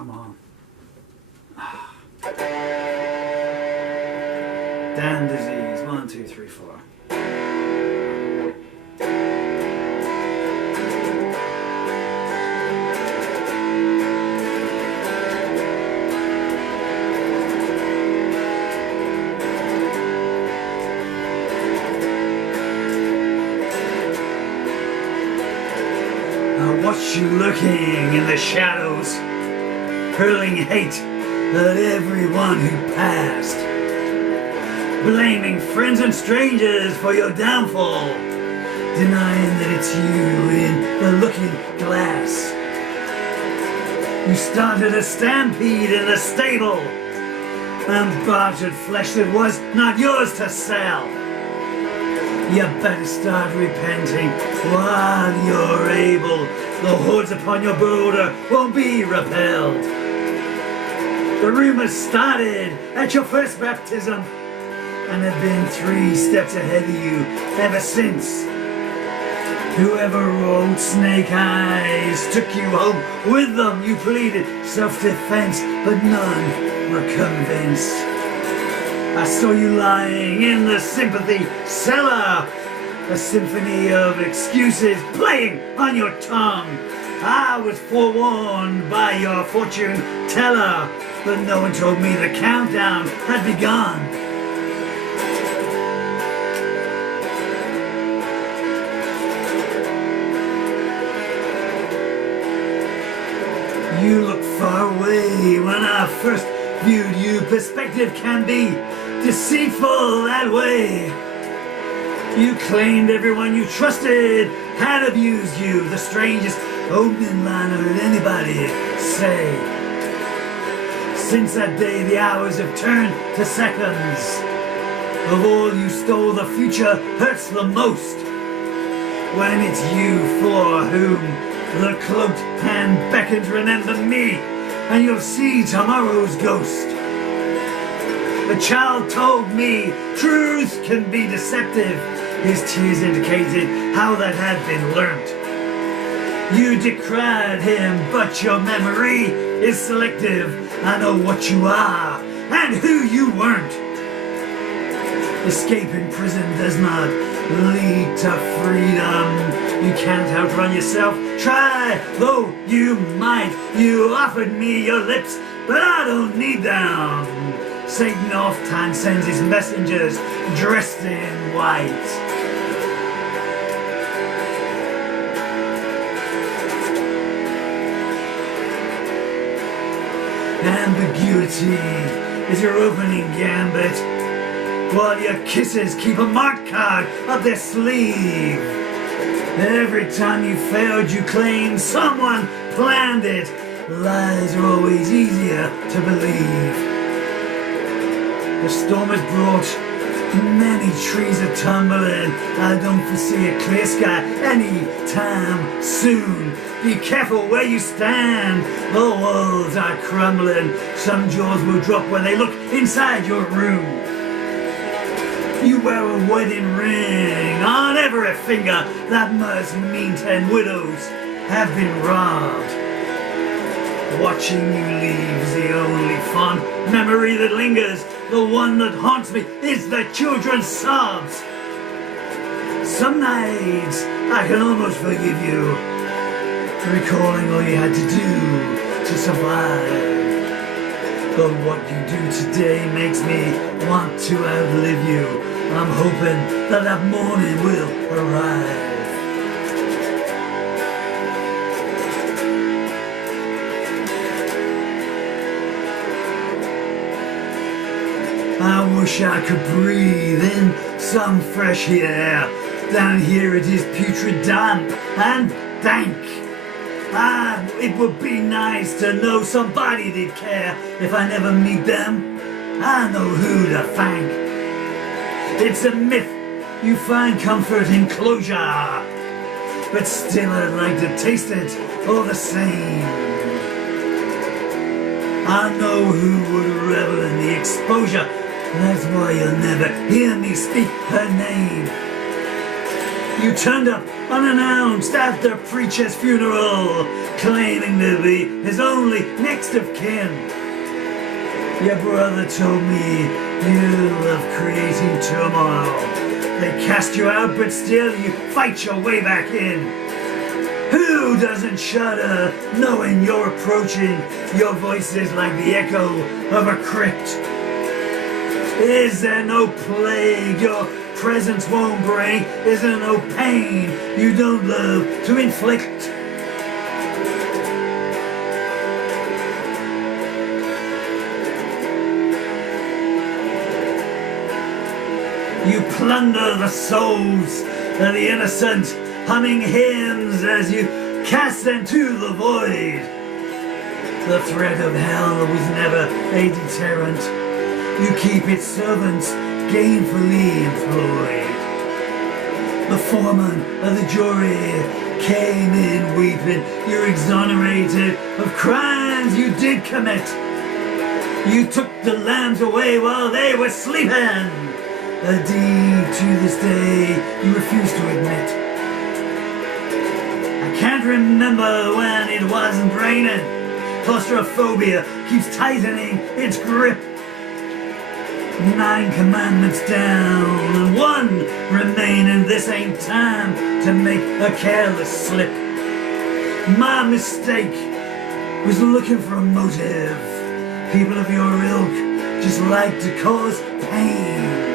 come on. Damn disease. 1, 2, 3, 4. I watch you lurking in the shadows, hurling hate at everyone who passed, blaming friends and strangers for your downfall, denying that it's you in the looking glass. You started a stampede in the stable and bartered flesh that was not yours to sell. You better start repenting while you're able. The hordes upon your border won't be repelled. The rumours started at your first baptism and have been 3 steps ahead of you ever since. Whoever wrote Snake Eyes took you home with them. You pleaded self-defense, but none were convinced. I saw you lying in the sympathy cellar, a symphony of excuses playing on your tongue. I was forewarned by your fortune teller, but no one told me the countdown had begun. You looked far away when I first viewed you. Perspective can be deceitful that way. You claimed everyone you trusted had abused you, the strangest opening line I heard anybody say. Since that day the hours have turned to seconds. Of all you stole, the future hurts the most, when it's you for whom the cloaked hand beckons. Remember me and you'll see tomorrow's ghost. A child told me truth can be deceptive. His tears indicated how that had been learnt. You decried him, but your memory is selective. I know what you are and who you weren't. Escaping prison does not lead to freedom. You can't outrun yourself, try though you might. You offered me your lips, but I don't need them. Satan oft-times sends his messengers dressed in white. Ambiguity is your opening gambit, while your kisses keep a mark card up their sleeve. Every time you failed, you claimed someone planned it. Lies are always easier to believe. The storm has brought many trees are tumbling. I don't foresee a clear sky anytime soon. Be careful where you stand. The walls are crumbling. Some jaws will drop when they look inside your room. You wear a wedding ring on every finger. That must mean 10 widows have been robbed. Watching you leave's the only fond memory that lingers. The one that haunts me is the children's sobs. Some nights I can almost forgive you, recalling all you had to do to survive. But what you do today makes me want to outlive you. I'm hoping that that morning will arrive. I wish I could breathe in some fresh air. Down here it is putrid, damp and dank. It would be nice to know somebody did care. If I never meet them, I know who to thank. It's a myth you find comfort in closure, but still I'd like to taste it all the same. I know who would revel in the exposure. That's why you'll never hear me speak her name. You turned up unannounced at the preacher's funeral, claiming to be his only next of kin. Your brother told me you love creating turmoil. They cast you out, but still you fight your way back in. Who doesn't shudder knowing you're approaching? Your voice is like the echo of a crypt. Is there no plague your presence won't break? Is there no pain you don't love to inflict? You plunder the souls of the innocent, humming hymns as you cast them to the void. The threat of hell was never a deterrent. You keep its servants gainfully employed. The foreman of the jury came in weeping. You're exonerated of crimes you did commit. You took the lambs away while they were sleeping. A deed to this day you refuse to admit. I can't remember when it wasn't raining. Claustrophobia keeps tightening its grip. 9 commandments down and 1 remaining. This ain't time to make a careless slip. My mistake was looking for a motive. People of your ilk just like to cause pain.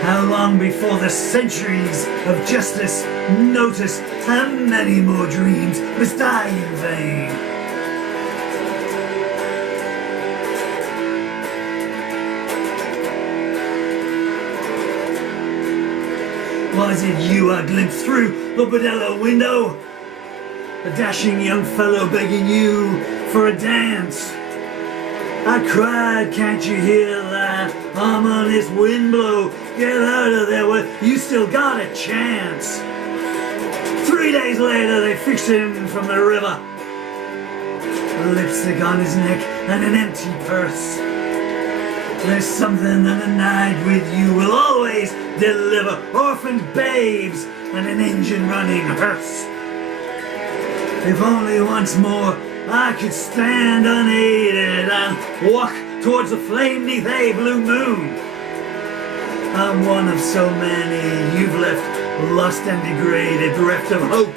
How long before the centuries of justice notice how many more dreams must die in vain? Was it you I glimpsed through the bordello window? A dashing young fellow begging you for a dance. I cried, can't you hear that ominous wind blow? Get out of there, well, you still got a chance. 3 days later they fixed him from the river. Lipstick on his neck and an empty purse. There's something that a night with you will always deliver. Orphaned babes and an engine running hearse. If only once more I could stand unaided and walk towards the flame neath a blue moon. I'm one of so many you've left lost and degraded, bereft of hope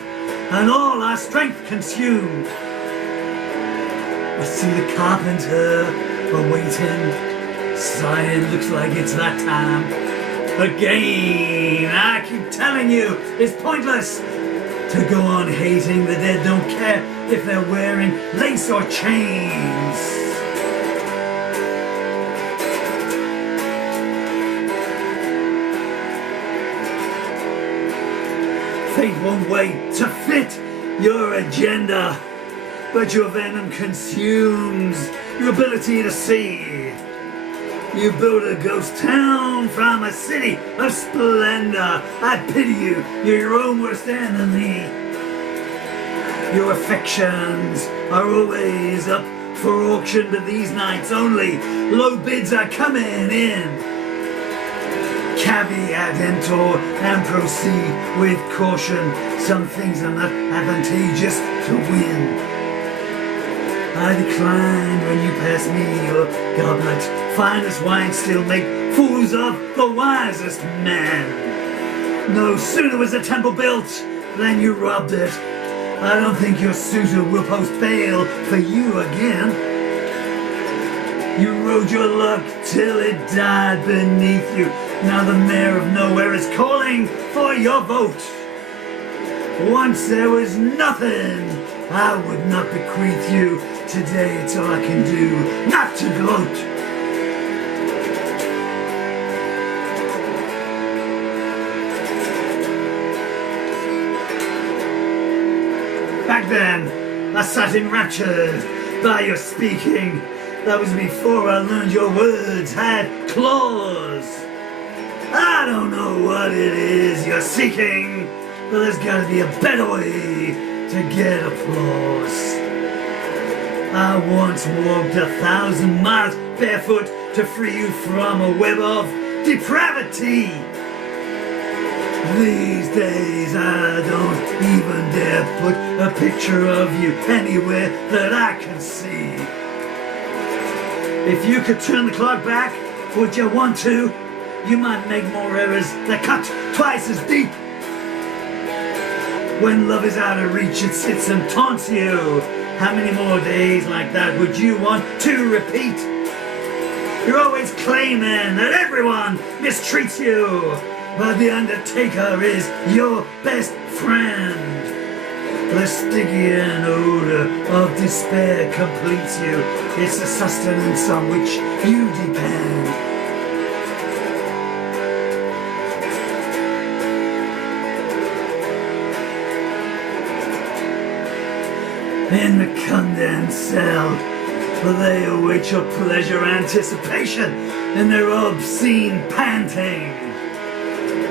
and all our strength consumed. I see the carpenter awaiting, sighing, looks like it's that time. Again, I keep telling you, it's pointless to go on hating. The dead don't care if they're wearing lace or chains. Fate won't wait to fit your agenda, but your venom consumes your ability to see. You build a ghost town from a city of splendor. I pity you, you're your own worst enemy. Your affections are always up for auction, but these nights only low bids are coming in. Caveat emptor and proceed with caution. Some things are not advantageous to win. I declined when you passed me your goblet. Finest wine still make fools of the wisest man. No sooner was the temple built than you robbed it. I don't think your suitor will post bail for you again. You rode your luck till it died beneath you. Now the mayor of nowhere is calling for your vote. Once there was nothing I would not bequeath you. Today it's all I can do not to gloat. Back then, I sat enraptured by your speaking. That was before I learned your words had claws. I don't know what it is you're seeking, but there's gotta be a better way to get applause. I once walked 1,000 miles barefoot to free you from a web of depravity. These days I don't even dare put a picture of you anywhere that I can see. If you could turn the clock back, would you want to? You might make more errors that cut twice as deep. When love is out of reach, it sits and taunts you. How many more days like that would you want to repeat? You're always claiming that everyone mistreats you, but the Undertaker is your best friend. The Stygian odor of despair completes you. It's the sustenance on which you depend. In the condemned cell, they await your pleasure anticipation in their obscene panting.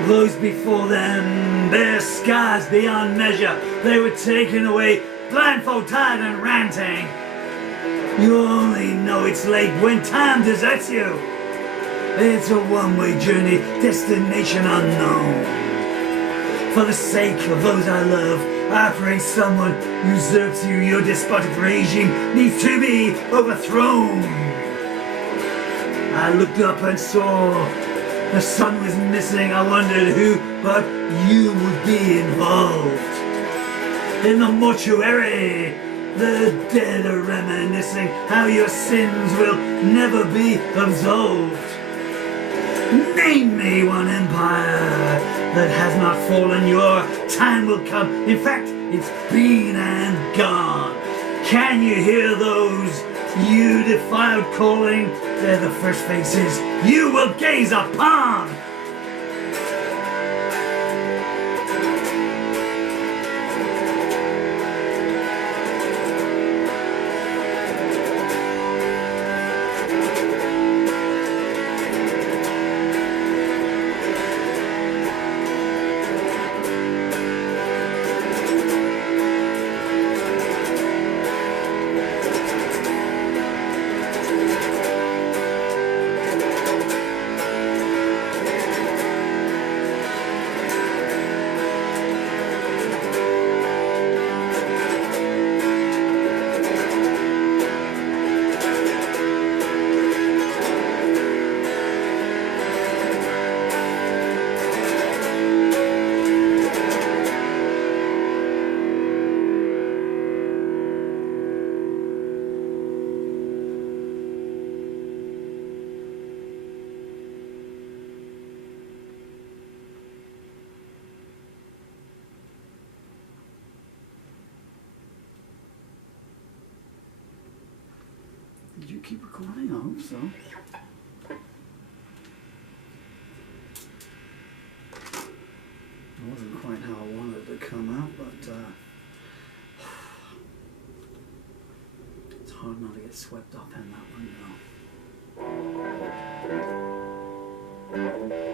Those before them bear scars beyond measure. They were taken away, blindfold, tired and ranting. You only know it's late when time deserts you. It's a one-way journey, destination unknown. For the sake of those I love, I pray someone usurps you. Your despotic regime needs to be overthrown. I looked up and saw the sun was missing. I wondered who but you would be involved. In the mortuary, the dead are reminiscing how your sins will never be absolved. Name me one empire that has not fallen. Your time will come. In fact, it's been and gone. Can you hear those you defiled calling? They're the first faces you will gaze upon. Did you keep recording? I hope so. It wasn't quite how I wanted it to come out, but it's hard not to get swept up in that one, you know.